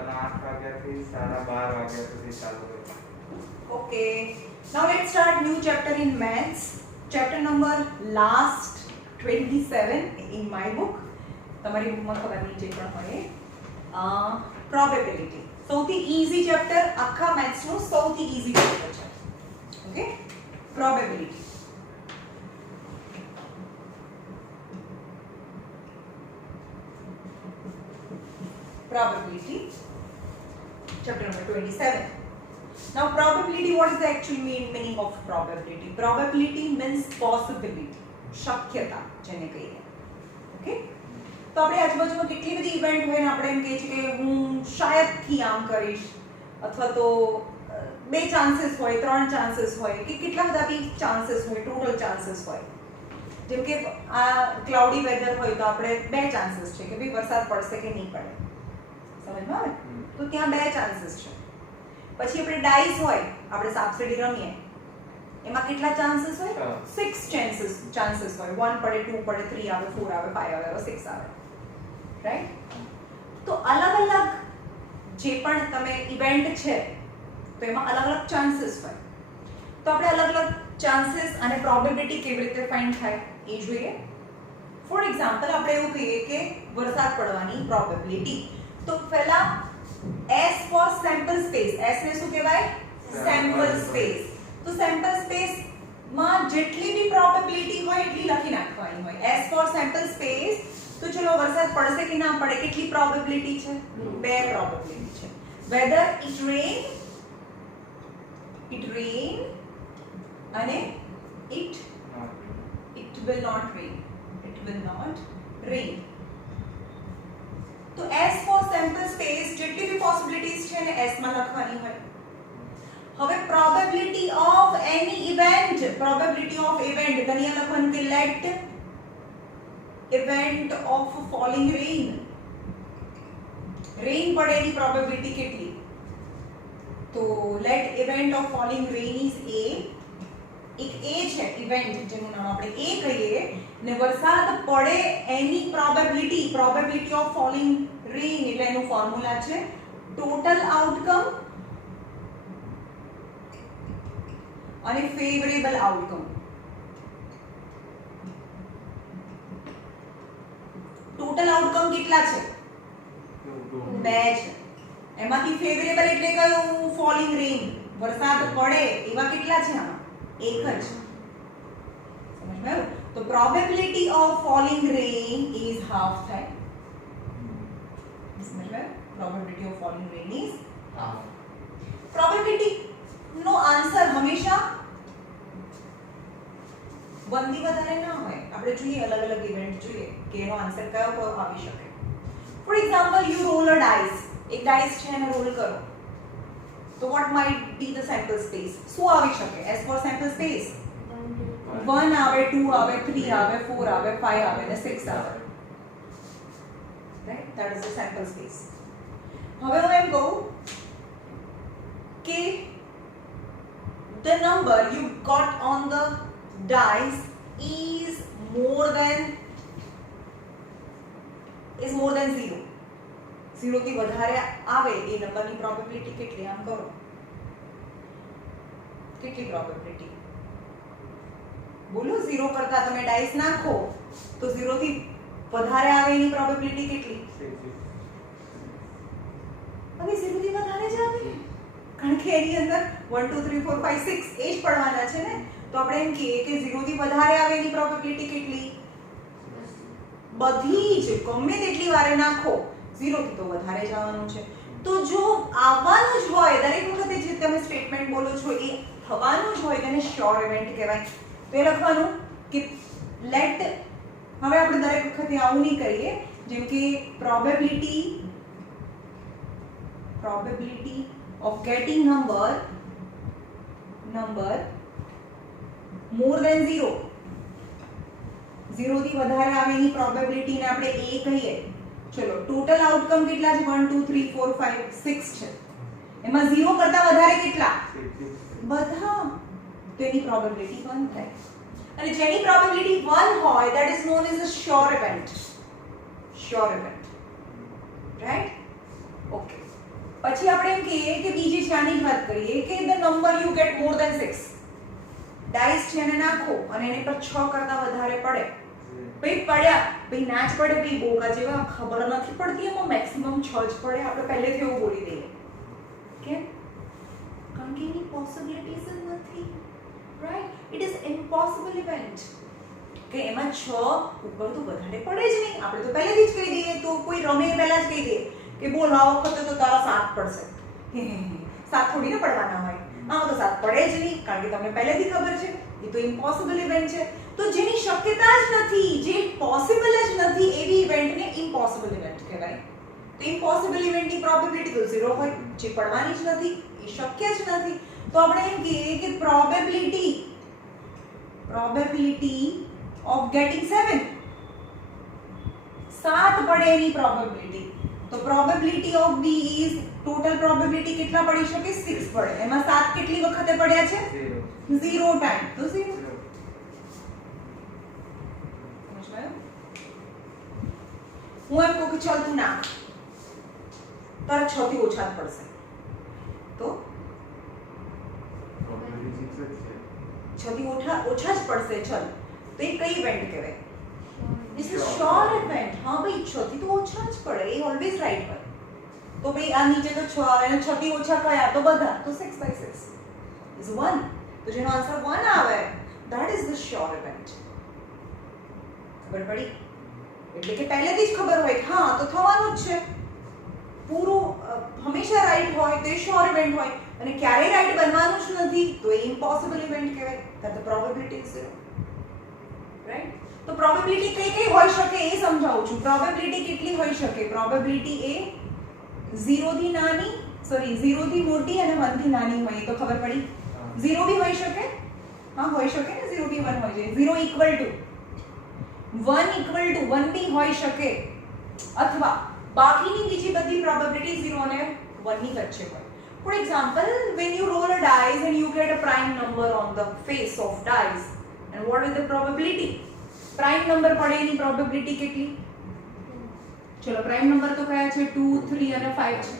સવારના 8 વાગ્યાથી 12:30 વાગ્યા સુધી ચાલુ હોય. Okay. Now let's start new chapter in maths. Chapter number last 27 in my book. તમારી બુકમાં ખબર નહીં જે પણ હોય probability. સૌથી easy chapter આખા maths નું સૌથી easy chapter છે. Okay? Probability. Probability. Chapter number 27. Now probability, what is the actual meaning of probability? Probability means possibility, શક્યતા જેને કહીએ. ઓકે, તો આપણે આજુબાજુમાં કેટલી બધી ઇવેન્ટ હોય ને આપણે એમ કહીએ છીએ કે હું શાયદથી આમ કરીશ, અથવા તો બે ચાન્સીસ હોય, ત્રણ ચાન્સીસ હોય, કે કેટલા બધા બી ચાન્સીસ હોય, ટોટલ ચાન્સીસ હોય. જેમ કે આ ક્લાઉડી વેધર હોય તો આપણે બે ચાન્સીસ છે કે ભાઈ વરસાદ પડશે કે નહીં પડે, સમજમાં આવે? તો ત્યાં બે ચાન્સીસ છે. પછી આપણે ડાઇસ હોય, આપણે સાપસીડી રમીએ, એમાં કેટલા ચાન્સીસ હોય? 6 ચાન્સીસ હોય. 1 પડે, 2 પડે, 3 આવે, 4 આવે, 5 આવે, 6 આવે, રાઈટ? તો અલગ અલગ જે પણ તમે ઇવેન્ટ છે તો એમાં અલગ અલગ ચાન્સીસ હોય. તો આપણે અલગ અલગ ચાન્સીસ અને પ્રોબેબિલિટી કેવી રીતે ફાઇન્ડ થાય એ જોઈએ. ફોર એક્ઝામ્પલ આપણે એવું કહીએ કે વરસાદ પડવાની પ્રોબેબિલિટી, તો પહેલા S for sample space, S ને શું કહેવાય? Sample space. તો સેમ્પલ સ્પેસ માં જેટલી બી પ્રોબેબિલિટી હોય એટલી લખી નાખવાની હોય. S for sample space. તો ચલો વરસાદ પડશે કે ના પડે કેટલી પ્રોબેબિલિટી છે? બે પ્રોબેબિલિટી છે. whether it rain અને it will not rain. It will not rain. તો S for sample space જેટલી બી પોસિબિલિટીઝ છે ને S માં લખવાની હોય. હવે probability of any event, probability of event દનિયા લખવાનું કે let event of falling rain. Rain પડેની પ્રોબેબિલિટી કેટલી? તો let event of falling rain is A. એક A છે ઇવેન્ટ જેનું નામ આપણે A કહીએ, ને વરસાદ પડે એની પ્રોબેબિલિટી ઓફ ફોલિંગ રેન એટલે એનું ફોર્મ્યુલા છે ટોટલ આઉટકમ અને ફેવરેબલ આઉટકમ. ટોટલ આઉટકમ કેટલા છે? 2 છે. એમાંથી ફેવરેબલ એટલે કયું? ફોલિંગ રેન, વરસાદ પડે એવા કેટલા છે? આમાં એક જ. સમજમાં? તો probability of falling rain is half થાય. સમજમાં? Probability of falling rain is half. પ્રોબેબિલિટી નો આન્સર હંમેશા 1 થી વધારે ના હોય. આપણે જોઈએ અલગ અલગ ઇવેન્ટ જોઈએ કે એનો આન્સર કયો આવી શકે. For example you roll a dice. એક ડાઇસ છે એને રોલ કરો, તો what might be the sample space? શું આવી શકે? S for sample space 1 આવે, 2 આવે, 3 આવે, 4 આવે, 5 આવે અને 6 આવે, right? That is the sample space. હવે હું એમ કહું કે the number you got on the dice is more than 0. 0 થી વધારે આવે એ નંબરની પ્રોબેબિલિટી કેટલી? આમ કરો, કેટલી પ્રોબેબિલિટી? બોલો, 0 કરતા તમે ડાઇસ નાખો તો 0 થી વધારે આવે એની પ્રોબેબિલિટી કેટલી? હવે 0 થી વધારે જ આવે, કારણ કે એની અંદર 1 2 3 4 5 6 એ જ પડવાના છે ને. તો આપણે એમ કહીએ કે 0 થી વધારે આવે એની પ્રોબેબિલિટી કેટલી? બધી જ ગમે તેટલી વારે નાખો, 0 થી તો વધારે જ આવવાનું છે. તો જો આવવાનું જ હોય, દરેક વખતે જે તમે સ્ટેટમેન્ટ બોલો છો એ થવાનું જ હોય તેને શ્યોર ઇવેન્ટ કહેવાય. તો એ લખવાનું કે લેટ, હવે આપણે દરેક વખતે આવું નહીં કરીએ, જેમ કે probability of getting number more than 0. 0 થી વધારે આવે એની પ્રોબેબિલિટી ને આપણે A કહીએ. ચલો ટોટલ આઉટકમ કેટલા છે? 1 2 3 4 5 6 છે. એમાં 0 કરતા વધારે કેટલા? બધા. તો એની પ્રોબેબિલિટી 1 થાય. અને જેની પ્રોબેબિલિટી 1 હોય that is known as a sure event. Right? Okay. પછી આપણે એમ કહીએ કે બીજી છે આની જ વાત કરીએ કે the number you get more than 6 dice છે એને નાખો અને એની પર 6 કરતા વધારે પડે ભાઈ પડ્યા ભાઈ ના જ પડે ભાઈ બોકા જેવા ખબર નથી પડતી એમાં મેક્સિમમ 6 જ પડે આપણે પહેલેથી એવું બોલી દઈએ કેમ કારણ કે એની પોસિબિલિટીઝ જ નથી right it is impossible event કે એમાં 6 ઉપર તો વધારે પડે જ નહીં આપણે તો પહેલેથી જ કહી દઈએ તો કોઈ રમે પહેલા જ કહી દઈએ કે બોલ આ વખતે તો તારા 7 પડશે 7 થોડી ને પડવાના હોય આમાં તો 7 પડે જ નહીં કારણ કે તમને પહેલેથી ખબર છે એ તો ઇમ્પોસિબલ ઇવેન્ટ છે તો જેની શક્યતા જ નથી જે પોસિબલ જ નથી એવી ઇવેન્ટને ઇમ્પોસિબલ ઇવેન્ટ કહેવાય તો ઇમ્પોસિબલ ઇવેન્ટની પ્રોબેબિલિટી તો 0 હોય જે પડવાની જ નથી એ શક્ય જ નથી તો આપણે એમ કહીએ કે પ્રોબેબિલિટી ઓફ ગેટિંગ 7 પડે એની પ્રોબેબિલિટી તો probability of B is total probability કેટલા પડી શકે 6 પડે એમાં 7 કેટલી વખતે પડ્યા છે 0 ટાઈમ તો 0 સમજાયું હું એમ કહું કે ચાલ તું નાખ તારા 6 થી ઓછા જ પડશે તો 6 થી ઓછા જ પડશે ચલ તો એ કઈ ઇવેન્ટ કહેવાય This is sure event. हाँ भाई 6 થી તો ઓછા જ પડે એ ઓલવેઝ રાઈટ હોય તો ભાઈ આ નીચે તો 6 આવે અને 6 થી ઓછા કયા તો બધા તો 6/6 is 1 તો જેનો આન્સર 1 આવે that is the sure event ખબર પડી એટલે કે પહેલેથી જ ખબર હોય હા તો થવાનું જ છે પૂરું હંમેશા રાઈટ હોય તો એ શ્યોર ઇવેન્ટ હોય અને ક્યારેય રાઈટ બનવાનું જ નથી તો એ ઇમ્પોસિબલ ઇવેન્ટ કહેવાય that the probability is 0 right તો પ્રોબેબિલિટી કઈ હોઈ શકે એ સમજાવું છું પ્રોબેબિલિટી કેટલી હોઈ શકે પ્રોબેબિલિટી એ 0 થી નાની 0 થી મોટી અને 1 થી નાની હોય તો ખબર પડી 0 भी હોઈ શકે હા હોઈ શકે ને 0 भी 1 હોઈ જાય 0 equal to 1 भी હોઈ શકે અથવા બાકીની બીજી બધી પ્રોબેબિલિટી 0 અને 1 ની વચ્ચે હોય for example when you roll a dice and you get a prime number on the face of dice and what is the probability prime number પડે એની પ્રોબેબિલિટી કેટલી ચલો પ્રાઇમ નંબર તો કયા છે 2 3 અને 5 છે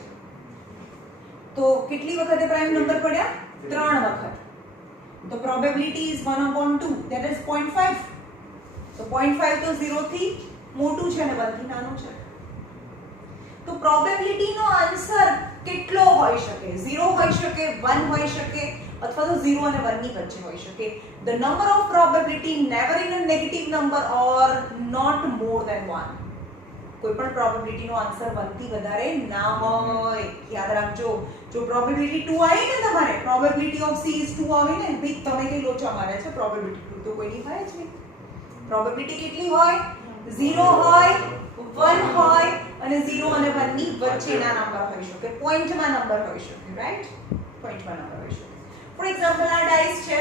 તો કેટલી વખતે પ્રાઇમ નંબર પડ્યા 3 વખત તો પ્રોબેબિલિટી ઇઝ 1/2 that is 0.5 તો 0.5 તો 0 થી મોટું છે અને 1 થી નાનું છે તો પ્રોબેબિલિટી નો આન્સર કેટલો હોઈ શકે 0 હોઈ શકે 1 હોઈ શકે અથવા તો 0 અને 1 ની વચ્ચે હોઈ શકે the number of probability never in a negative number or not more than 1 કોઈ પણ પ્રોબેબિલિટી નો આન્સર 1 થી વધારે ના હોય યાદ રાખજો જો પ્રોબેબિલિટી 2 આવી ને તમારે પ્રોબેબિલિટી ઓફ C is 2 આવી ને ભઈ તમે કઈ લોચા માર્યા છે પ્રોબેબિલિટી 2 તો કોઈની હોય જ નહીં પ્રોબેબિલિટી કેટલી હોય 0 હોય 1 હોય અને 0 અને 1 ની વચ્ચેના નંબર હોઈ શકે પોઈન્ટમાં નંબર હોઈ શકે રાઈટ પોઈન્ટમાં નંબર હોઈ શકે ફોર એક્ઝામ્પલ આ ડાઈસ છે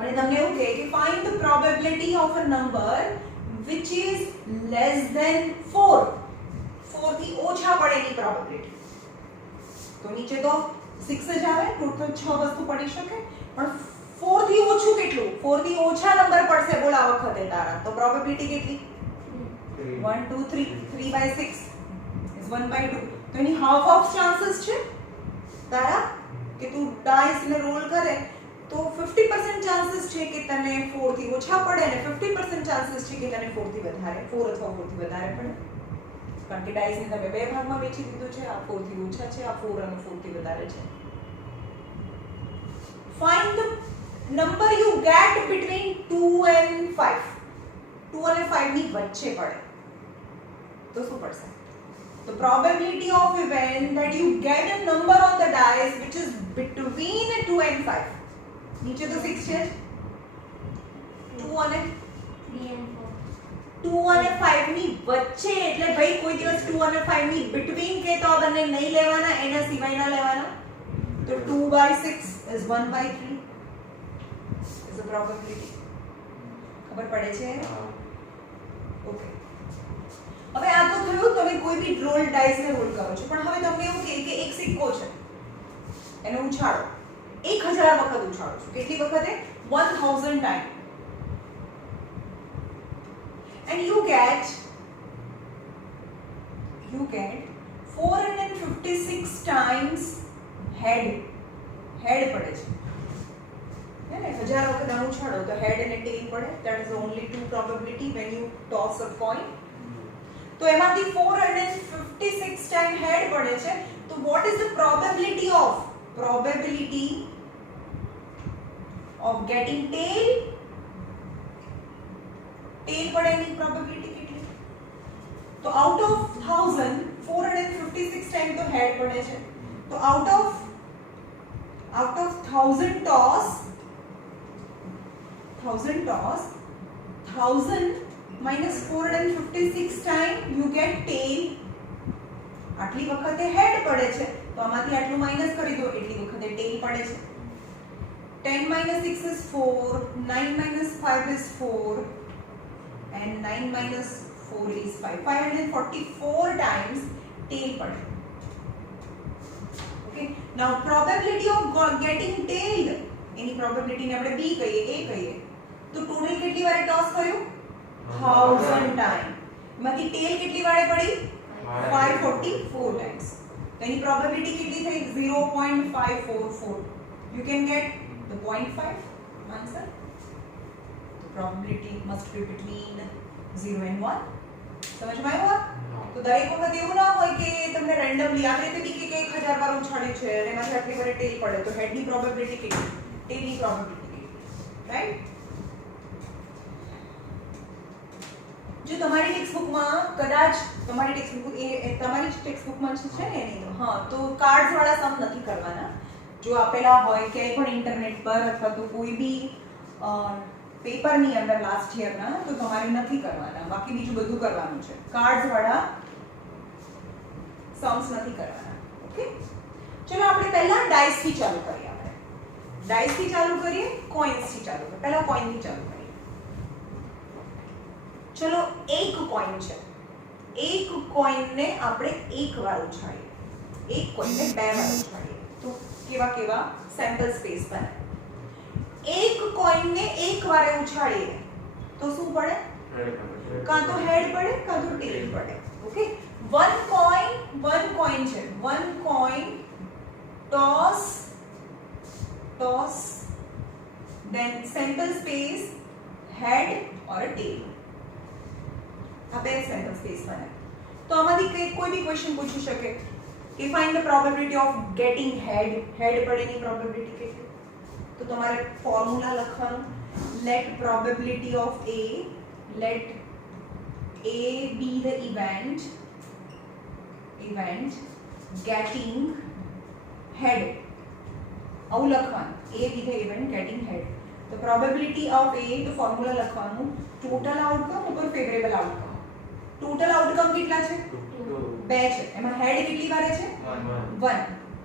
અને તમને એવું કહે કે find the probability of a number which is less than 4 થી ઓછા પડે એની પ્રોબેબિલિટી તો નીચે તો 6 જ આવે ટોટલ 6 વસ્તુ પડી શકે પણ 4 થી ઓછું કેટલું 4 થી ઓછા નંબર પડશે બોલ આ વખતે તારા તો પ્રોબેબિલિટી કેટલી 1 2 3 3/6 is 1/2 તો એની હાફ ઓફ ચાન્સીસ છે તારા કે તું ડાઈસ ને રોલ કરે તો 50% ચાન્સીસ છે કે તને 4 થી ઓછા પડે અને 50% ચાન્સીસ છે કે તને 4 થી વધારે 4 અથવા 4 થી વધારે પડે કારણ કે ડાઈસ ને તમે બે ભાગમાં વેચી દીધું છે આ 4 થી ઓછા છે આ 4 અને 4 થી વધારે છે find the number you get between 2 and 5 2 અને 5 ની વચ્ચે પડે તો શું પડશે the probability of event that you get a number on the dice which is between 2 and 5 નીચે તો 6 છે 2 અને 3 and 4 2 અને 5 ની વચ્ચે એટલે ભાઈ કોઈ દિવસ 2 અને 5 ની between કે તો આ બંને નહીં લેવાના એના સિવાયના લેવાના તો 2/6 is 1/3 is the probability ખબર પડે છે ઓકે હવે આ તો થયું તમે કોઈ બી રોલ ડાઈસ ને રોલ કરો છો પણ હવે તમને એવું કહે કે એક સિક્કો છે એને ઉછાળો 1000 વખત ઉછાળો છો કેટલી વખતે 1000 time and you get 456 times head પડે છે હે ને 1000 વખત આમ ઉછાળો તો head અને tail પડે. that is the only two probability when you toss a coin. તો એમાંથી 456 time head પડે છે. તો what is the probability of getting tail પડે એની probability કેટલી? તો out of 1000 456 time તો head પડે છે. તો out of 1000 toss 1000 minus 456 time you get tail. આટલી વખતે head પડે છે તો આમાંથી આટલું માઈનસ કરી દો એટલી વખતે tail પડે છે. 10 minus 6 is 4, 9 minus 5 is 4 and 9 minus 4 is 5. 544 times tail પડે. Okay, now probability of getting tail any probability ને આપણે b કહીએ, a કહીએ. તો ટોટલ કેટલી વારે ટોસ કર્યું? 1000 ટાઈમ. એમાંથી tail કેટલી વારે પડી? 544 times. તો એની probability કેટલી થઈ? 0.544. You can get the 0.5 answer. The probability must be between 0 and 1. સમજમાં આવ્યું? તો દરેક વખત એવું ના હોય કે તમને રેન્ડમલી આ રીતે બી કે 1000 વાર ઉછાળ્યું છે અને એમાંથી આટલી વારે ટેલ પડે તો હેડની પ્રોબેબિલિટી કેટલી, ટેલની પ્રોબેબિલિટી કેટલી, રાઈટ? જો તમારી ટેક્સ્ટબુકમાં કદાચ તમારી ટેક્સ્ટબુક એ તમારી ટેક્સ્ટબુકમાં છે ને એની તો હા તો કાર્ડ્સ વાળા સમ નથી કરવાના. જો આપેલા હોય ક્યાંય પણ ઇન્ટરનેટ પર અથવા તો કોઈ બી પેપરની અંદર લાસ્ટ યરના તો તમારે નથી કરવાના. બાકી બીજું બધું કરવાનું છે. કાર્ડ્સ વાળા सम्स નથી કરવાના. ઓકે, ચલો આપણે પહેલા ડાઇસ થી ચાલુ કરીએ. આપણે ડાઇસ થી ચાલુ કરીએ, કોઇન્સ થી ચાલુ કરીએ. પહેલા કોઇન થી ચાલુ કરીએ. ચલો એક કોઇન છે. એક કોઇન ને આપણે એક વાર ઉછાળીએ, એક કોઇન ને બે વાર ઉછાળીએ તો કેવા કેવા સેમ્પલ સ્પેસ બને. એક કોઇન ને એક વારે ઉછાળીએ તો શું પડે? કાં તો હેડ પડે કાં તો ટેલ પડે. ઓકે, one coin છે. one coin toss then sample space head or a tail. આ બે સેમ્પલ સ્પેસ બને. તો આમાંથી કોઈ બી ક્વેશ્ચન પૂછી શકે કે find the probability of getting head પડેની probability કેટલી? તો તમારે ફોર્મ્યુલા લખવાનું. let probability of let A be the event getting head. આવું લખવાનું. A be the event getting head. તો probability of A તો ફોર્મ્યુલા લખવાનું. total outcome ઉપર favorable outcome. total outcome કેટલા છે? 2 છે. એમાં head કેટલી વારે છે? 1.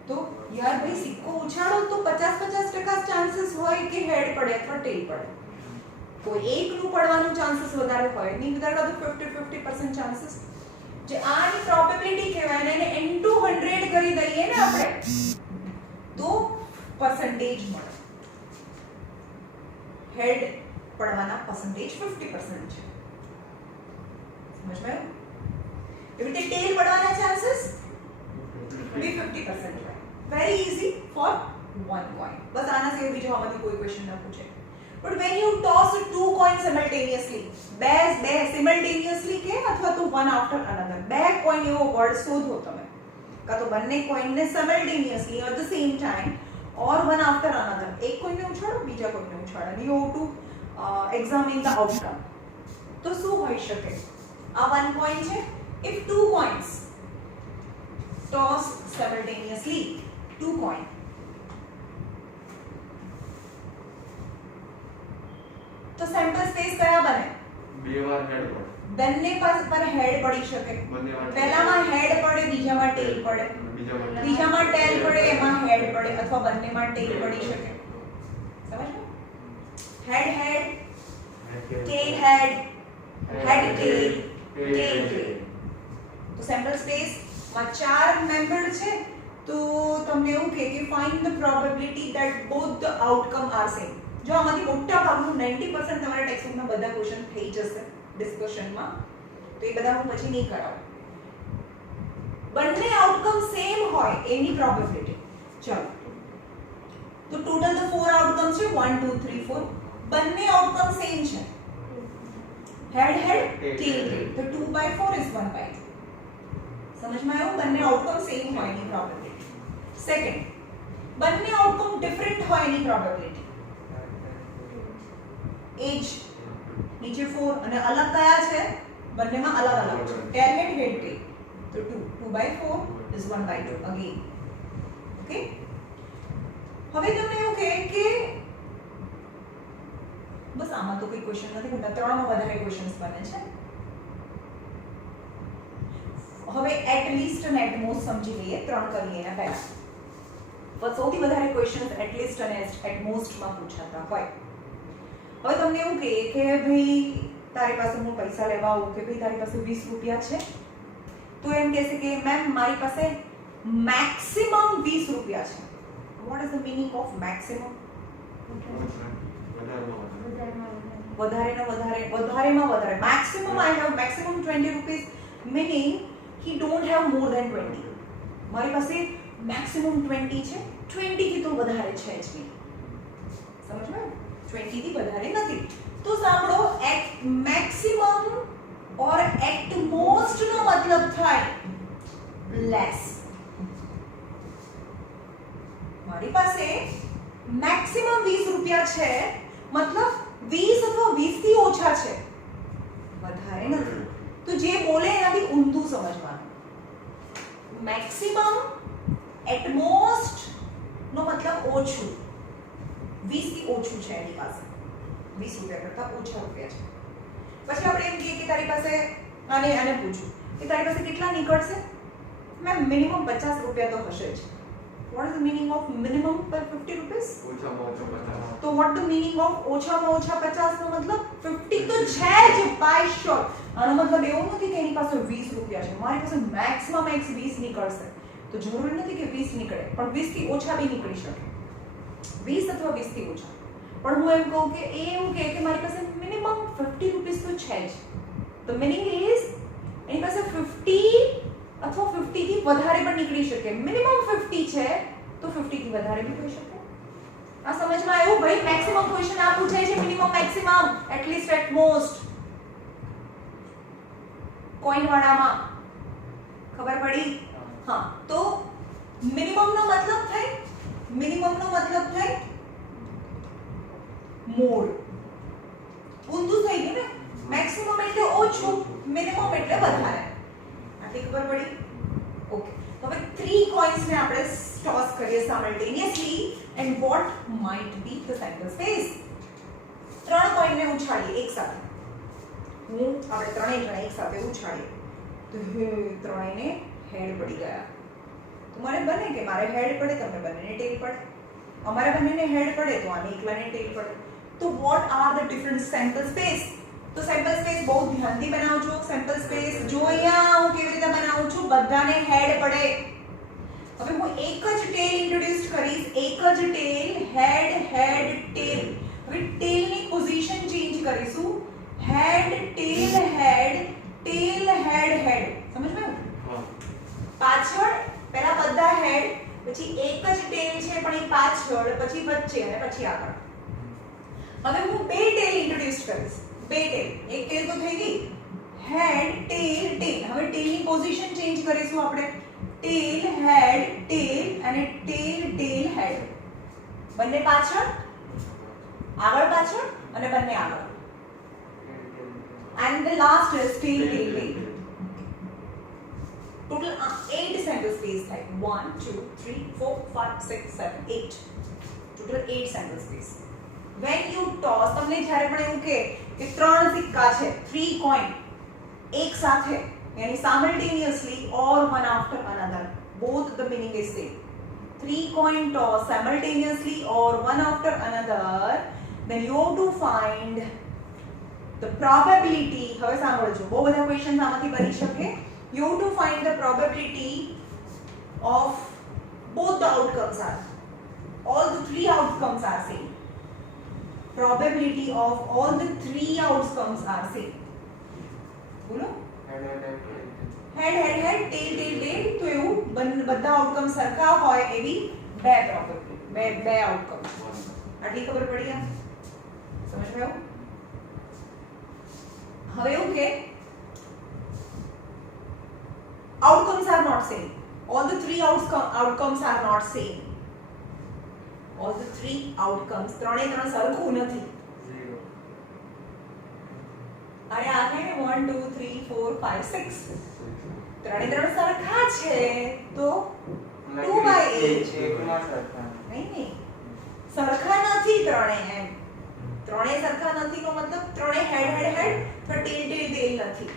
તો યાર ભાઈ સિક્કો ઉછાળો તો 50-50% ચાન્સીસ હોય કે હેડ પડે અથવા ટેલ પડે. કોઈ એકનું પડવાનું ચાન્સીસ વધારે હોય. ની વધારે તો 50-50% ચાન્સીસ. જે આની પ્રોબેબિલિટી કહેવાય ને એને into 100 કરી દઈએ ને આપણે તો પરસેન્ટેજ મળે. હેડ પડવાના પરસેન્ટેજ 50% છે. સમજમાં? એવી રીતે ટેલ પડવાના ચાન્સીસ भी 50% है. Very easy for one coin. बस आना से बीजो हमारी कोई क्वेश्चन ना पूछे. But when you toss two coins simultaneously, બે simultaneously के अथवा तो one after another. બે coin એવો વર્ડ શોધો તમે. કાં તો બંને coin ને simultaneously at the same time or one after another. એક coin ને ઉછાળો, બીજા coin ને ઉછાળો. And you have to examine the outcome. તો શું હોઈ શકે? આ one coin છે. If two coins toss simultaneously, two coin, तो सैंपल स्पेस कया बने? બે વાર હેડ પડે. બંને પર હેડ પડી શકે. પહેલામાં હેડ પડે, બીજામાં ટેલ પડે. બીજામાં ટેલ પડે, એમાં હેડ પડે અથવા બંનેમાં ટેલ પડી શકે. સમજ્યો? હેડ ટેલ હેડ ટેલ ટેલ. તો સેમ્પલ સ્પેસ માં ચાર મેમ્બર છે તો તમને એવું કહે કે find the probability that both the outcome are same. જો આમાંથી મોટા ભાગનું 90% તમારા ટેક્સ્ટબુકમાં બધા ક્વેશ્ચન થઈ જશે ડિસ્કશનમાં તો એ બધા હું પછી નહીં કરાવું. બંને આઉટકમ સેમ હોય એની પ્રોબેબિલિટી. ચલો તો ટોટલ તો 4 આઉટકમ છે 1 2 3 4. બંને આઉટકમ સેમ છે. હેડ હેડ ટેલ ટેલ તો 2/4 is 1/2. સમજમાં આવ્યું? બંને આઉટકમ સેમ હોય એની પ્રોબેબિલિટી. સેકન્ડ, બંને આઉટકમ ડિફરન્ટ હોય એની પ્રોબેબિલિટી. એજ નીચે 4 અને અલગ કયા છે? બંનેમાં અલગ અલગ છે. ટેલ હેડ હેડ ટેલ તો 2/4 is 1/2 again. ઓકે, હવે તમને એવું કે બસ આમાં તો કોઈ ક્વેશ્ચન નથી પણ ત્રણમાં વધારે ક્વેશ્ચન્સ બને છે. હવે એટ લીસ્ટ અને એટ મોસ્ટ સમજી લઈએ, ત્રણ કરીએ એના પહેલા. પણ સૌથી વધારે ક્વેશ્ચન્સ એટ લીસ્ટ અને એટ મોસ્ટ માં પૂછાતા હોય. હવે તમને એવું કે ભાઈ તારી પાસે હું પૈસા લેવા આવું કે ભાઈ તારી પાસે 20 રૂપિયા છે, તો એમ કહેશે કે મેમ મારી પાસે મેક્સિમમ 20 રૂપિયા છે. What is the meaning of maximum? વધારેમાં વધારે. maximum I have maximum 20 rupees, meaning he don't have more than 20. મારી પાસે maximum 20 છે, 20 થી તો વધારે છે જ નહીં. સમજમાં? 20 થી વધારે નથી. તો સાંભળો, at maximum or at most નો મતલબ થાય less. મારી પાસે maximum 20 રૂપિયા છે મતલબ 20 અથવા 20 થી ઓછા છે, વધારે નથી. તો જે બોલે એનાથી ઊંધું સમજવાનું. મેક્સિમમ એટ મોસ્ટ નો મતલબ ઓછું, 20 થી ઓછું છે એની પાસે, 20 રૂપિયા કરતા ઓછા રૂપિયા છે. પછી આપણે એમ કહીએ કે તારી પાસે આને પૂછું કે તારી પાસે કેટલા નીકળશે? મેમ મિનિમમ 50 રૂપિયા તો હશે જ. What is the meaning of minimum per 50 rupees? ઓછામાં ઓછો 50. તો what the meaning of ઓછામાં ઓછા 50 નો મતલબ 50 તો છે જ by sure. આનો મતલબ એવો નથી કે એની પાસે 20 રૂપિયા છે, મારી પાસે મેક્સિમમ x 20 નીકળશે. તો જરૂરી નથી કે 20 નીકળે, પણ 20 થી ઓછા બી નીકળી શકે, 20 અથવા 20 થી ઓછા. પણ હું એમ કહું કે એવું કે મારી પાસે મિનિમમ 50 રૂપિયા તો છે જ. The meaning is એની પાસે 50 અથવા 50 થી વધારે પણ નીકળી શકે. મિનિમમ 50 છે તો 50 થી વધારે બી હોઈ શકે. આ સમજમાં આવ્યું? ભાઈ મેક્સિમમ ક્વેશ્ચન આ પૂછાય છે, minimum maximum at least at most. Coin વાળામાં ખબર પડી? હા, તો મિનિમમ નો મતલબ થાય મોર. ઊંધું થઈ ગયું ને? મેક્સિમમ એટલે ઓછું, મિનિમમ એટલે વધારે. આટલી ખબર પડી? ઓકે, હવે 3 કોઇન્સ ને આપણે ટોસ કરીએ simultaneously and what might be the centre space. 3 coin ને ઉછાળીએ એક સાથે. આપણે ત્રણેય એક સાથે ઉછાળીએ તો ત્રણેયને હેડ પડી ગયા. તો મને બને કે મારે હેડ પડે, તમને બંનેને ટેલ પડે. અમારે બંનેને હેડ પડે તો આને એકલાને ટેલ પડે. તો what are the different sample space? તો સેમ્પલ સ્પેસ બહુ ધ્યાનથી બનાવજો. સેમ્પલ સ્પેસ જો અહીંયા હું કેવી રીતે બનાવું છું, બધાને હેડ પડે. હવે હું એક જ ટેલ ઇન્ટ્રોડ્યુસ કરીશ, એક જ ટેલ, હેડ હેડ ટેલ. હવે ટેલની પોઝિશન ચેન્જ કરીશું, હેડ ટેલ હેડ ટેલ હેડ હેડ. સમજમાં? પાછળ પહેલા બધા હેડ, પછી એક જ ટેલ છે પણ એ પાછળ, પછી વચ્ચે અને પછી આગળ. હવે હું બે ટેલ ઇન્ટ્રોડ્યુસ કરીશ, બે ટેલ. એક ટેલ તો થઈ ગઈ, હેડ ટેલ ટેલ. હવે ટેલની પોઝિશન ચેન્જ કરીશું આપણે, ટેલ હેડ ટેલ અને ટેલ ટેલ હેડ. બંને પાછળ, આગળ પાછળ અને બંને આગળ. And the last is tail tail tail. Total 8 center space થાય. 1 2 3 4 5 6 7 8. Total 8 center space. When you toss, તમને જ્યારે પણ એવું કે 3 સિક્કા છે, 3 coin એક સાથે, यानी simultaneously or one after another, both the meaning is same. 3 coin toss simultaneously or one after another, then you have to find the probability. હવે સાંભળજો, બહુ બધા ક્વેશ્ચન આમાંથી બની શકે. You have to find the probability of both the outcomes are, all the 3 outcomes are same. Probability of all the 3 outcomes are same. બોલો. હેડ હેડ હેડ ટેલ ટેલ ટેલ તો એવું બધા આઉટકમ સરખા હોય એવી બે પ્રોબેબિલિટી બે આઉટકમ આટલી ખબર પડી આ સમજ આવ્યું હવે એવું કે outcomes are not same all the three outcomes are not same all the three outcomes ત્રણે ત્રણ સરખું નથી zero અરે આ છે ને 1 2 3 4 5 6 ત્રણે ત્રણ સરખા છે તો 2/8 એકમાં સરખા નહીં સરખા નથી ત્રણે એમ ત્રણે સરખા નથી નો મતલબ ત્રણે હેડ હેડ હેડ તો ટેલ ટેલ ટેલ નથી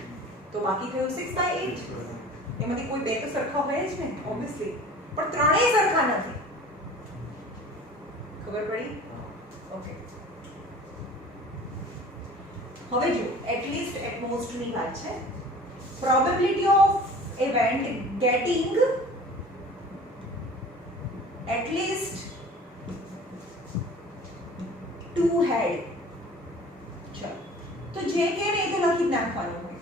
તો બાકી થયું 6/8 એમાંથી કોઈ બે તો સરખા હોય જ ને ઓબ્વિયસલી પણ ત્રણેય સરખા નથી ખબર પડી ઓકે હવે જો એટલીસ્ટ એટ મોસ્ટ ની વાત છે probability of event getting at least two head ચલો તો જે કે ને એ તો લખી જ નાખવાનું હોય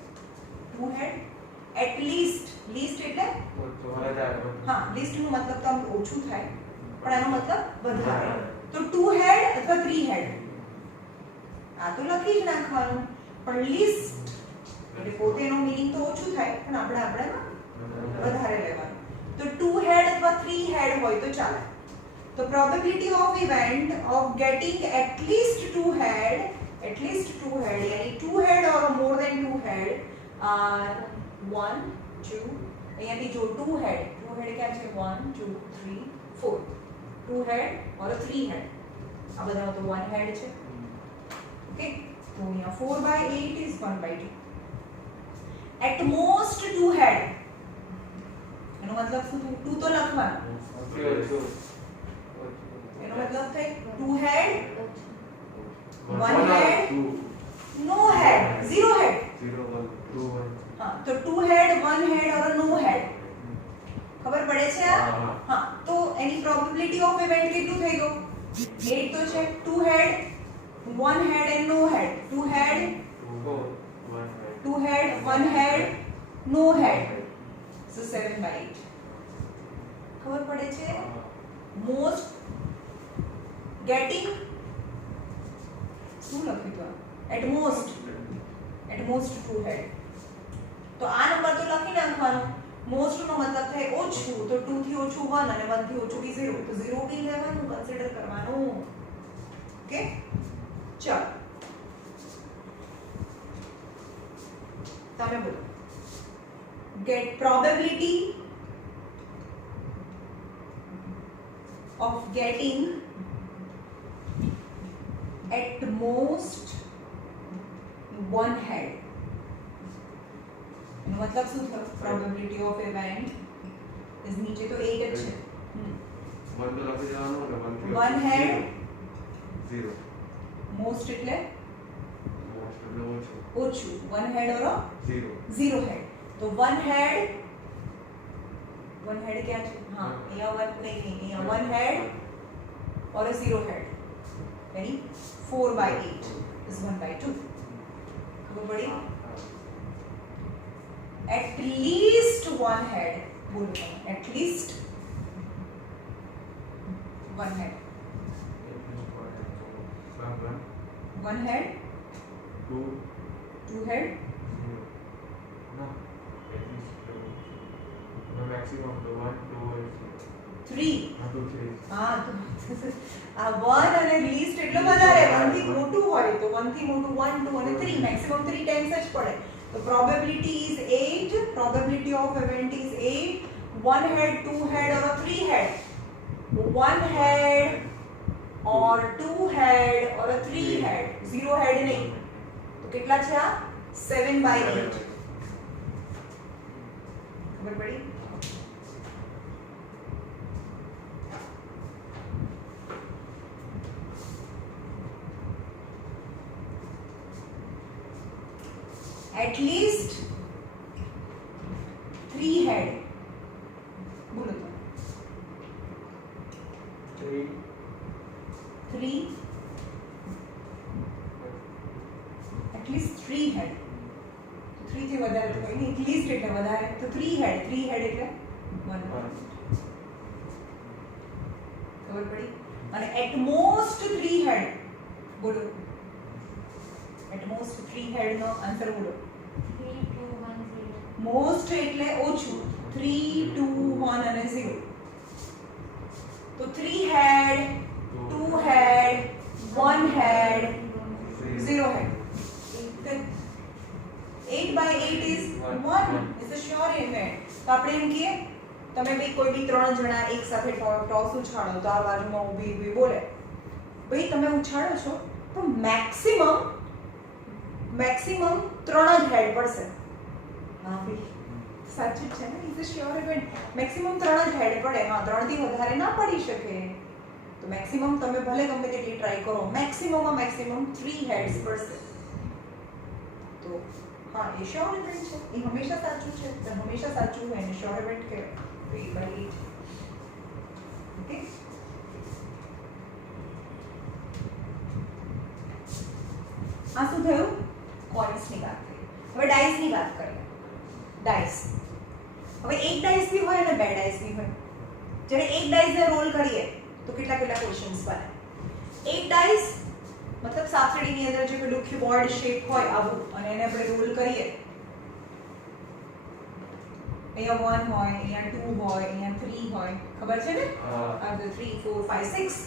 ટુ હેડ એટલીસ્ટ લીસ્ટ એટલે હા લીસ્ટ નો મતલબ તો આમ ઓછું થાય પણ આનો મતલબ વધારે તો 2 હેડ અથવા 3 હેડ આ તો લખી જ નાખવાનું પણ લીસ્ટ એટલે પોતે એનો મીનિંગ તો ઓછું થાય પણ આપણામાં વધારે લેવાનું તો 2 હેડ અથવા 3 હેડ હોય તો ચાલે તો probability of event of gating at least 2 હેડ यानी 2 હેડ ઓર મોર ધેન 2 હેડ આર 1 2 અહીંયાથી જો 2 હેડ क्या છે 1 2 3 4 2 હેડ और 3 હેડ આ બધામાં તો 1 હેડ છે ઓકે તો અહીંયા 4/8 is 1/2 at most 2 હેડ એનો મતલબ શું થાય 2 તો લખવાનું એનો મતલબ થાય 2 હેડ 1 હેડ नो हेड 0 हेड 0 1 2 1 हां तो 2 हेड 1 हेड और नो हेड ખબર પડે છે હા તો એની પ્રોબેબિલિટી ઓફ ઇવેન્ટ કેટલું થઈ ગયું 8 તો છે 2 હેડ 1 હેડ એન્ડ નો હેડ 2 હેડ 2 હેડ 1 હેડ નો હેડ સો 7/8 ખબર પડે છે મોસ્ટ ગેટિંગ શું લખ્યું તો at most 2 હેડ તો આ નંબર તો લખી નાખવાનો મોસ્ટ નો મતલબ થાય ઓછું તો 2 થી ઓછું 1 અને 1 થી ઓછું બી 0 તો 0 બી લેવાનું કન્સિડર કરવાનું ઓકે ચલો તમે બોલો get probability of getting at most 1 head એનો મતલબ શું થયો પ્રોબેબિલિટી ઓફ ઇવેન્ટ ઇઝ નીચે તો 8 જ છે 1 તો લખી દેવાનું ને 1 હેડ 0 મોસ્ટ એટલે ઓછું 1 હેડ ઓર 0 હેડ તો 1 હેડ क्या છે હા અહીંયા 1 નહીં અહીંયા 1 હેડ और 0 હેડ यानी 4/8 is 1/2 खबर पड़ी at least 1 head बोलो at least 1 head 1 head 2 head no maximum the 1 2 3 હા તો આ 1 અને લીસ્ટ એટલે વધારે 1 થી મોટું હોય તો 1 થી મોટું 1 2 અને 3 મેક્સિમમ 3 ટાઈમ્સ જ પડે તો probability is 8 probability of event is 8 1 head 2 head or 3 head 1 head or 2 head or 3 head 0 head નહીં તો કેટલા છે આ 7/8 ખબર પડી at least 3 head बोलो तो 3 at least 3 head 3 થી વધારે તો કોઈ નહીં, least એટલે વધારે તો 3 હેડ એટલે 1 ખબર પડી. અને at most 3 હેડ બોલો, at most 3 હેડ નો આન્સર બોલો. 3 2 1 0 મોસ્ટ એટલે ઓછું, 3 2 1 અને 0. તો 3 હેડ, 2 હેડ, 1 હેડ, 0 head. 8 by 8 is 1. It's a sure event. તો આપણે એમ કહીએ તમે બે કોઈ બી ત્રણ જણા એક સાથે ટોસ ઉછાળો તો આ બાજુમાં ઊભી ઊભી બોલે ભાઈ તમે ઉછાળો છો તો મેક્સિમમ 3 જ હેડ પડશે. હા ભાઈ સાચું છે ને, is a sure event. Maximum 3 જ હેડ પડે. હા 3 થી વધારે ના પડી શકે. તો મેક્સિમમ તમે ભલે ગમે તેટલી ટ્રાય કરો, મેક્સિમમ 3 હેડ્સ પડશે. તો હા એ શ્યોર ઇવેન્ટ છે, એ હંમેશા સાચું છે. તો હંમેશા સાચું હોય એને શ્યોર ઇવેન્ટ કહેવાય. તો 8 by 8. ઓકે, આ શું થયું? કોઇન્સ ની વાત થઈ. હવે ડાઇસ ની વાત કરીએ. ડાઇસ, હવે એક ડાઇસ બી હોય અને બે ડાઇસ બી હોય. જ્યારે એક ડાઇસ ને રોલ કરીએ તો કેટલા ક્વેશ્ચન્સ બને. એક ડાઇસ મતલબ સાપસીડીની અંદર જે પેલું ક્યુબોઇડ શેપ હોય આવું, અને એને આપણે રોલ કરીએ, અહીંયા 1 હોય, અહીંયા 2 હોય, અહીંયા 3 હોય, ખબર છે ને? આ 3 4 5 6.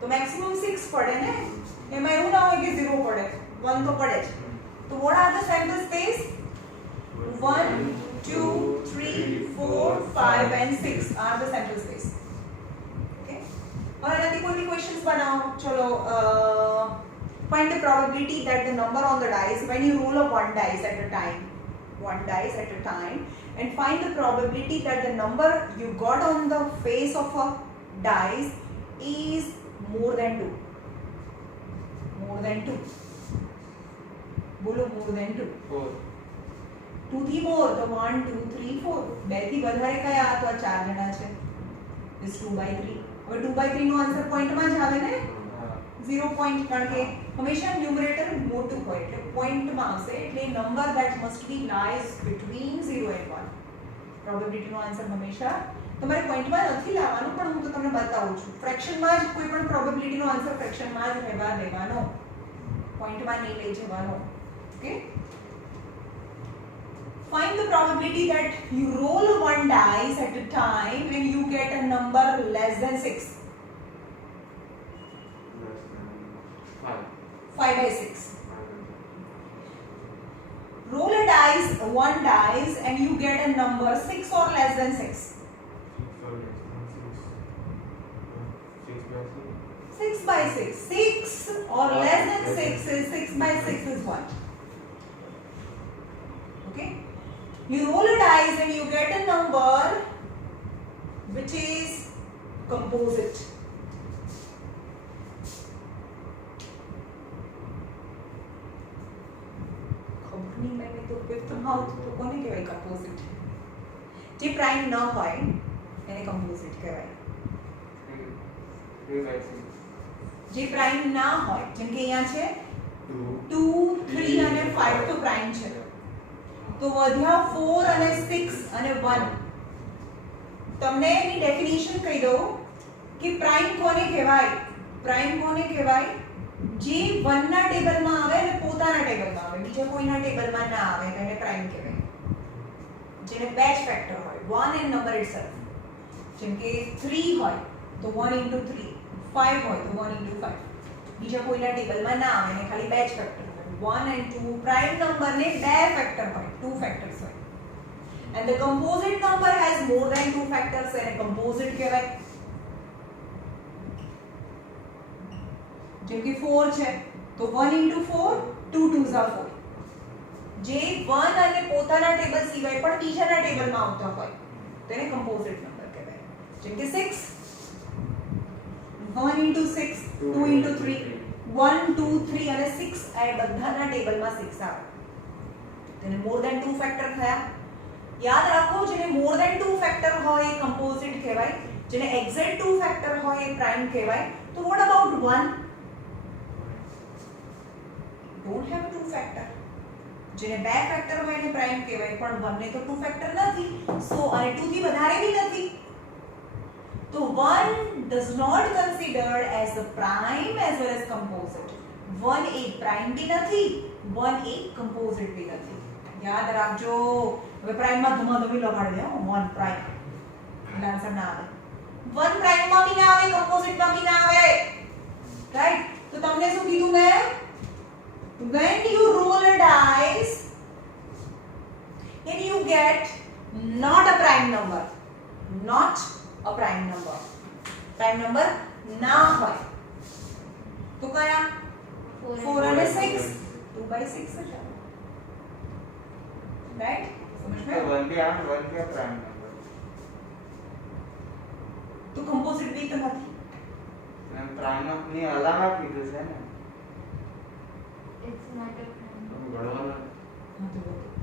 તો મેક્સિમમ 6 પડે ને, એમાં એવું ના હોય કે 0 પડે, 1 તો પડે જ. તો what are the sample space? 1 2 3 4 5 and 6 are the sample space. Okay, હવે એનાથી કોઈ બી ક્વેશ્ચન્સ બનાવો. ચલો, find the probability that the number on the dice when you roll up one dice at a time, and find the probability that the number you got on the face of a dice is more than 2. બોલો, more than 2. 2 થી more તો 1 2 3 4. 2 થી વધારે કયા? તો આ 4 જણા છે, is 2 by 3. હવે 2 by 3 નો આન્સર પોઈન્ટમાં જ આવે ને, 0 પોઈન્ટ, કારણ કે હંમેશા ન્યુમરેટર મોટું હોય એટલે પોઈન્ટમાં આવશે. એટલે number that must be lies between 0 and 1. Probability નો આન્સર હંમેશા તમારે પોઈન્ટમાં નથી લાવવાનો, પણ હું તો તમને બતાવું છું. ફ્રેક્શનમાં જ કોઈ પણ પ્રોબેબિલિટી નો આન્સર ફ્રેક્શનમાં જ રહેવા દેવાનો, પોઈન્ટમાં નહીં લઈ જવાનો. Okay, find the probability that you roll one dice at a time and you get a number less than 6. 5 by 6. Roll a dice, one dice, and you get a number 6 or less than 6. 6 by 6. 6 or less than 6 is 6 by 6 is what? Okay. You roll a dice and you get a number which is composite. Company में तो fifth house तो कोने કહેવાય? composite. જે prime ન હોય એને composite કહેવાય. જે પ્રાઇમ ના હોય, જેમ કે અહીંયા છે 2 3 અને 5 તો પ્રાઇમ છે, તો વધ્યા 4 અને 6 અને 1. તમને એની ડેફિનેશન કહી દઉં કે પ્રાઇમ કોને કહેવાય? પ્રાઇમ કોને કહેવાય? જે 1 ના ટેબલમાં આવે અને પોતાના ટેબલમાં આવે, બીજા કોઈના ટેબલમાં ના આવે તો એને પ્રાઇમ કહેવાય. જેને બેચ ફેક્ટર હોય, 1 and number itself. જેમ કે 3 હોય તો 1 into 3, 5 હોય તો 1 into 5. બીજા કોઈના ટેબલમાં ના આવે ને ખાલી બેચ ફેક્ટર હોય. 1 and 2 પ્રાઇમ નંબર ને બે ફેક્ટર હોય, 2 ફેક્ટર્સ હોય. And the composite number has more than 2 factors and composite કહેવાય. જેમ કે 4 છે તો 1 into 4, 2 2s are 4. જે 1 અને પોતાના ટેબલ સિવાય પણ બીજાના ટેબલમાં આવતા હોય તેને composite number કહેવાય. જેમ કે 6, 1 into 6, 2 into 3, 1 2 3 અને 6 આ બધાના ટેબલમાં 6 આવે. તેને more than 2 ફેક્ટર થયા. યાદ રાખો, જેને more than 2 ફેક્ટર હોય એ composite કહેવાય, જેને exact 2 ફેક્ટર હોય એ prime કહેવાય. તો what about 1? Don't have 2 factor. જેને બે ફેક્ટર હોય એને પ્રાઇમ કહેવાય, પણ 1 ને તો 2 ફેક્ટર નથી, સો અને 2 થી વધારે બી નથી, તો 1 does not considered as a prime as well as composite. 1 A prime બી નથી, 1 એ composite બી નથી. યાદ રાખજો. હવે પ્રાઇમ માં ધમાધમી લગાડી દે, 1 પ્રાઇમ એટલે આન્સર ના આવે. 1 પ્રાઇમ માં બી ના આવે, composite માં બી ના આવે, રાઈટ? તો તમને શું કીધું મેં? When you roll a dice and you get not a prime number, not a prime number, prime number ના હોય તો કયા? 4 અને 6, 2/6 છે, રાઈટ? સમજ में? तो 1 भी आ 1 का प्राइम नंबर તો composite બી તો નથી. मैम प्राइम अपनी अलग कीधું છે ને. It's not a prime. તમે ગણવાના હા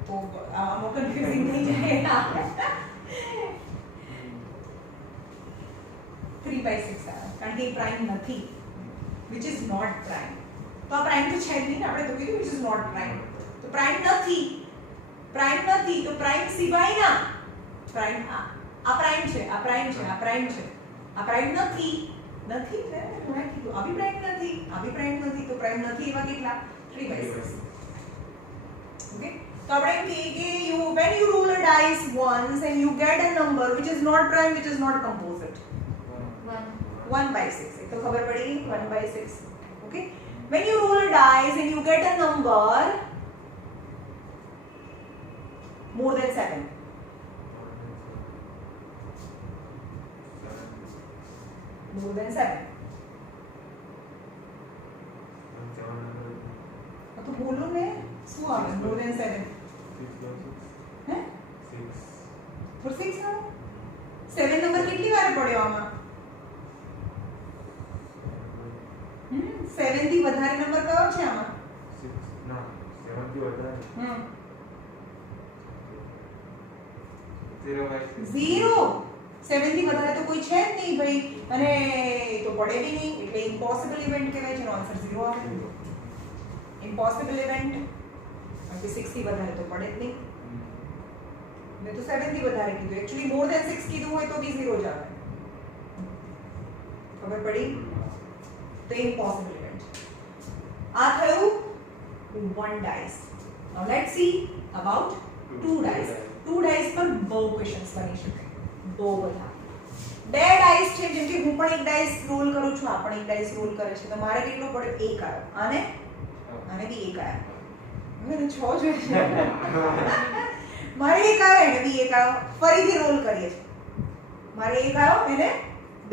તો આમાં કન્ફ્યુઝિંગ થઈ જાય. 3/6 આવે કારણ કે એ પ્રાઇમ નથી, which is not prime. તો આ પ્રાઇમ તો છે જ નહીં ને, આપણે તો કીધું which is not prime. તો પ્રાઇમ નથી, પ્રાઇમ નથી તો પ્રાઇમ સિવાયના પ્રાઇમ આ પ્રાઇમ છે, આ પ્રાઇમ છે, આ પ્રાઇમ છે, આ પ્રાઇમ નથી, નથી છે મેં કીધું આ બી પ્રાઇમ નથી, આ બી પ્રાઇમ નથી, તો પ્રાઇમ નથી એવા કેટલા? 3/6. ઓકે, તો આપણે એમ કહીએ કે when you roll a dice once and you get a number which is not prime, which is not composite. 1/6 એ તો ખબર પડી, 1/6. Okay, when you roll a dice and you get a number more than 7, more than 7, તો બોલો ને શું આવે? more than 7 હે? 4 6 આવે? 7 નંબર કેટલી વાર પડ્યો આમાં? 7 થી વધારે નંબર કયો છે આમાં? 7 થી વધારે 0. 7 થી વધારે તો કોઈ છે જ નહીં ભાઈ, અને એ તો પડે બી નહીં, એટલે ઇમ્પોસિબલ ઇવેન્ટ કહેવાય છે. એનો આન્સર 0 આવે. ઇમ્પોસિબલ ઇવેન્ટ, કારણ કે 6 થી વધારે તો પડે જ નહીં. મેં તો 7 થી વધારે કીધું, એક્ચ્યુઅલી મોર ધેન 6 કીધું હોય તો બી 0 જ આવે. ખબર પડી? તો ઇમ્પોસિબલ ઇવેન્ટ. આ થયું 1 dice. Now let's see about 2 dice. 2 dice પર બહુ ક્વેશ્ચન્સ બની શકે, બહુ બધા. 2 ડાઇસ છે, જેમ કે હું પણ એક ડાઇસ રોલ કરું છું, આ પણ એક ડાઇસ રોલ કરે છે, તો મારે કેટલો પડે? 1 આવ્યો, આને બી 1 આવ્યો, મને 6 જોઈએ છે. મારે 1 આવ્યો, એને બી 1 આવ્યો, ફરીથી રોલ કરીએ છીએ. મારે 1 આવ્યો, એને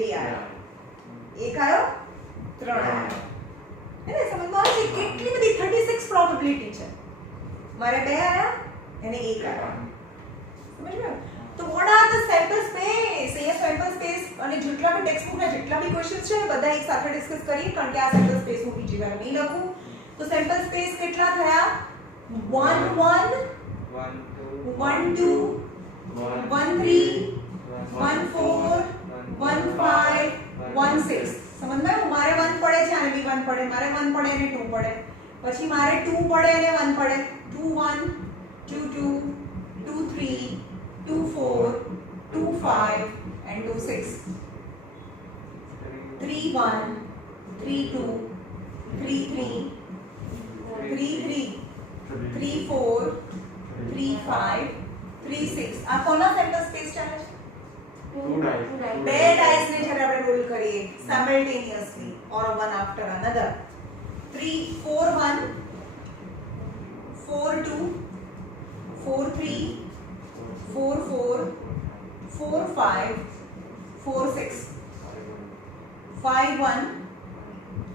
2 આવ્યો, 1 આવ્યો, 3 આવ્યો. એને સમજમાં આવે છે કેટલી બધી 36 પ્રોબેબિલિટી છે. મારે 2 આવ્યા, એને 1 આવ્યો. સમજ્યો? તો what are the sample space? A sample space અને જેટલા બી ટેક્સ્ટ બુકના જેટલા બી ક્વેશ્ચન્સ છે બધા એક સાથે ડિસ્કસ કરીએ, કારણ કે આ sample space હું બીજી વાર નહીં લખું. તો sample space કેટલા થયા? 1 1 1 2 1 3 1 4 1 5 1 6. સમજમાં? મારે 1 પડે છે, આને બી 1 પડે, મારે 1 પડે અને 2 પડે, પછી મારે 2 પડે અને 1 પડે, 2 1 2 2 2 3 2 4 2 5 and 2 6. 3 1 3 2 3 3 3 3 3 4 3 5 3 6. આ કોના સેમ્પલ સ્પેસ ચાલે છે? 2 ડાઇસ. 2 ડાઇસ ને જ્યારે આપણે રોલ કરીએ simultaneously or one after another. 3 4 1 4 2 4 3 4 4 4 5 4 6 5 1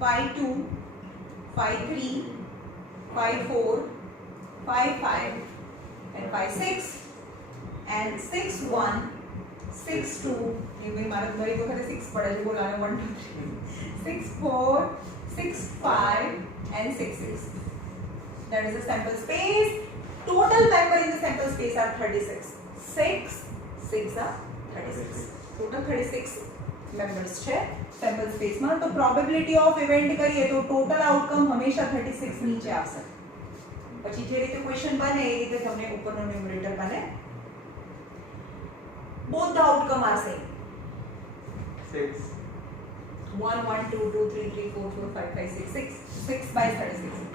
5 2 5 3 5 4 5 5 and 5 6 and 6 1 6 2. ये भाई मारा तुम्हारी को खाते 6 पढ़ा जो बोला ना 1 2 3 6 4 6 5 and 6 6. That is the sample space. Total member in the sample space are 36. 6 6 are 36. Total 36 members છે sample space માં. તો probability of event કરીએ તો total outcome હંમેશા 36 નીચે આવશે. પછી જે રીતે ક્વેશ્ચન બને એ રીતે તમને ઉપરનો ન્યુમરેટર બને. both the outcome are same. 6. 1 1 2 2 3 3 4 4 5 5 6 6 6 by 36.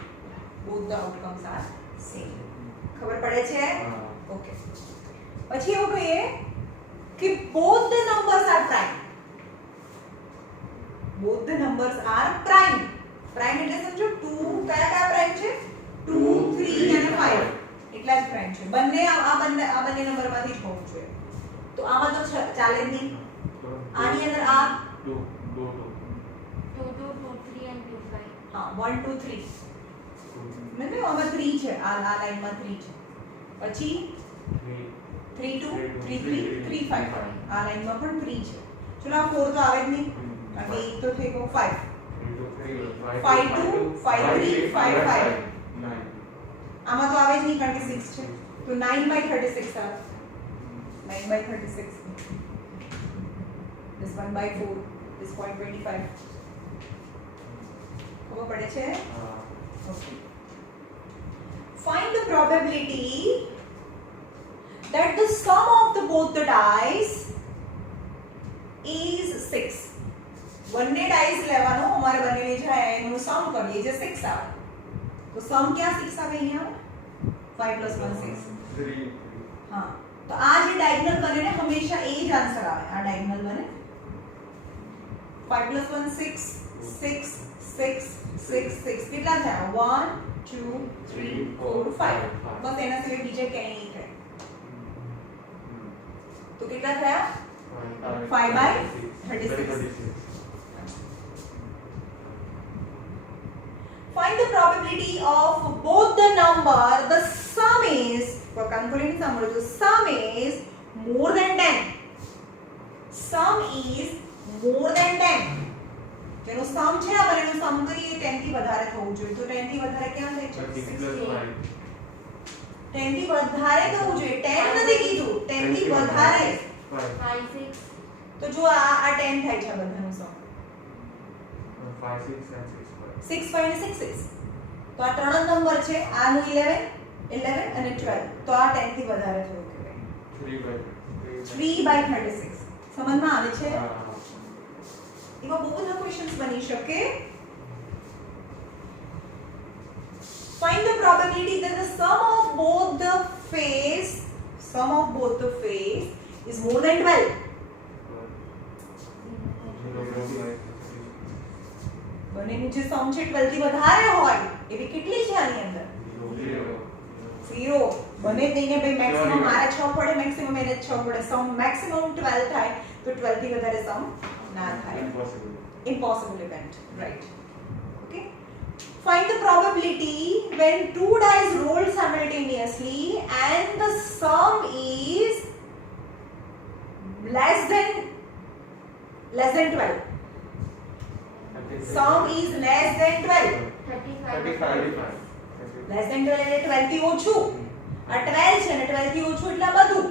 both the outcomes are same. ખબર પડે છે? ઓકે. પછી એવું કહીએ કે both the numbers are prime. both the numbers are prime. prime એટલે સમજો 2 કયા પ્રાઇમ છે? 2 3 અને 5 એટલા જ પ્રાઇમ છે. બંને આ બંને નંબરમાંથી જ હોવું જોઈએ. તો આમાં તો ચાલે જ નહીં. આની અંદર આ 2 2 2 2 2 3 and 2 5. હા 1 2 3 મને આમાં 3 છે. આ લાઈનમાં 3 છે. પછી 3 2 3 3 3 5 આ લાઈનમાં પણ 3 છે. ચલો આ 4 તો આવે જ નહીં. કારણ કે 1 તો થઈ ગયો 5 5 2 5 3 5 5 આમાં તો આવે જ નહીં કારણ કે 6 છે. તો 9 by 36 આવે. 9 by 36. This 1 by 4. This 0.25. ખબર પડે છે? Okay. Find the probability that the sum of both the dice is 6. બંને ડાઈસ લેવાનો અમારે બંનેની છે એનું સમ કરીએ જે 6 આવે. તો સમ ક્યાં 6 આવે અહીંયા? 5 + 1 6. 3 હા તો આ જે ડાયગોનલ બને ને હંમેશા એ જ આન્સર આવે. આ ડાયગોનલ બને 5 + 1 6 6 6 6 6 કેટલા થયા? 1 2 3 4 5 બસ એના સિવાય બીજે ક્યાંય નહીં થાય. તો કેટલા થયા? 5 by 36. Find the probability of both the number. The sum is, for calculating sum, the sum is more than 10. Sum is more than 10. જેનો સમ છે આ બંનેનો સમ કરીએ 10 થી વધારે થવું જોઈએ. તો 10 થી વધારે ક્યાં થાય છે? 10 થી વધારે થવું જોઈએ. 10 નથી કીધું, 10 થી વધારે. 5 6. તો જો આ 10 થાય છે આ બધાનો સમ. 5 6 and 6 6 5 અને 6 6. તો આ ત્રણ જ નંબર છે. આનું 11 11 અને 12. તો આ 10 થી વધારે થવું કહેવાય. 3 by 36. સમજમાં આવે છે? એવા બહુ બધા ક્વેશ્ચન્સ બની શકે. Find the probability that the sum of both the phase is more than 12. બંનેનું જે સમ છે 12 થી વધારે હોય એવી કેટલી છે આની અંદર? 0. બને તેને ભાઈ મેક્સિમમ મારે 6 પડે, મેક્સિમમ એને 6 પડે. સમ મેક્સિમમ 12 થાય તો 12 થી વધારે સમ ના થાય. Impossible event, right? Okay. Find the probability when two dice roll simultaneously and the sum is less than 12. Sum is less than 12. 35. Less than 12 એટલે 12 થી ઓછું. આ 12 છે ને 12 થી ઓછું એટલે આ બધું.